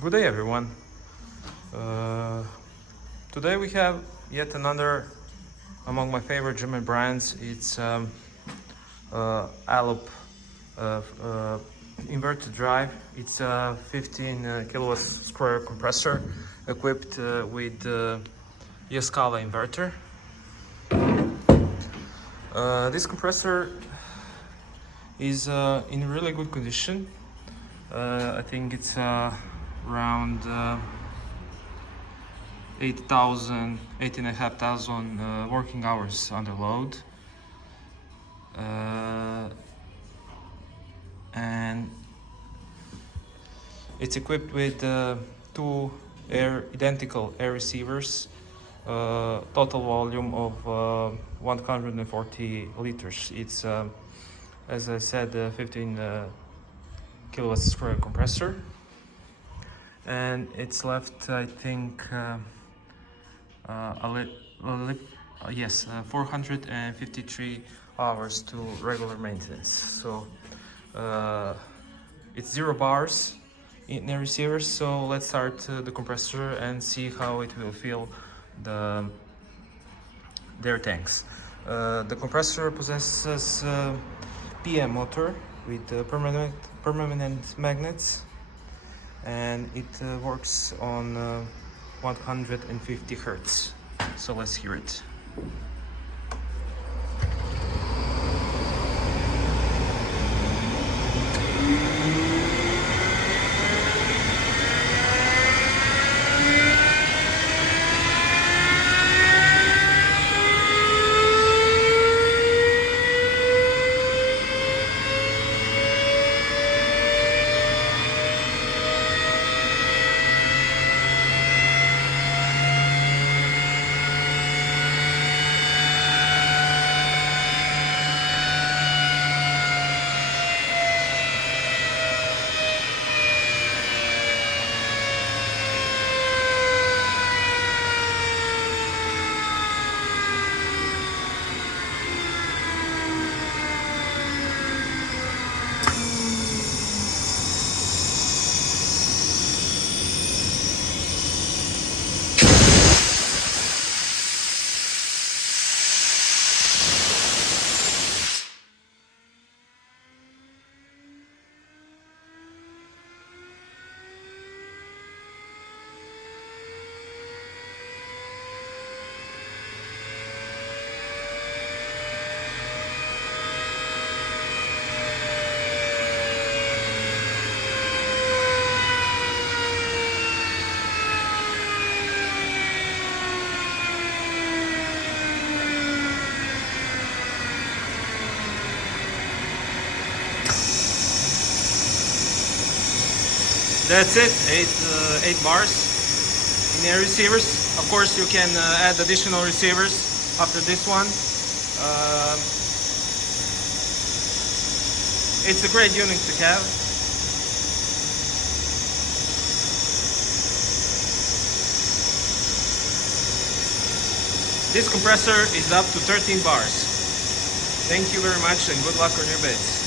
Good day, everyone. Today we have yet another among my favorite German brands. It's ALUP inverter drive. It's a 15 kilowatt square compressor equipped with Scala inverter. This compressor is in really good condition. I think it's around 8,500 working hours under load, and it's equipped with two identical air receivers, total volume of 140 liters. It's as I said, 15 kilowatt square compressor, and it's left, I think, 453 hours to regular maintenance. So it's 0 bars in the receivers. So let's start the compressor and see how it will fill their tanks. The compressor possesses PM motor with permanent magnets, and it works on 150 hertz. So let's hear it. That's it, 8 bars in air receivers. Of course, you can add additional receivers after this one. It's a great unit to have. This compressor is up to 13 bars. Thank you very much and good luck on your beds.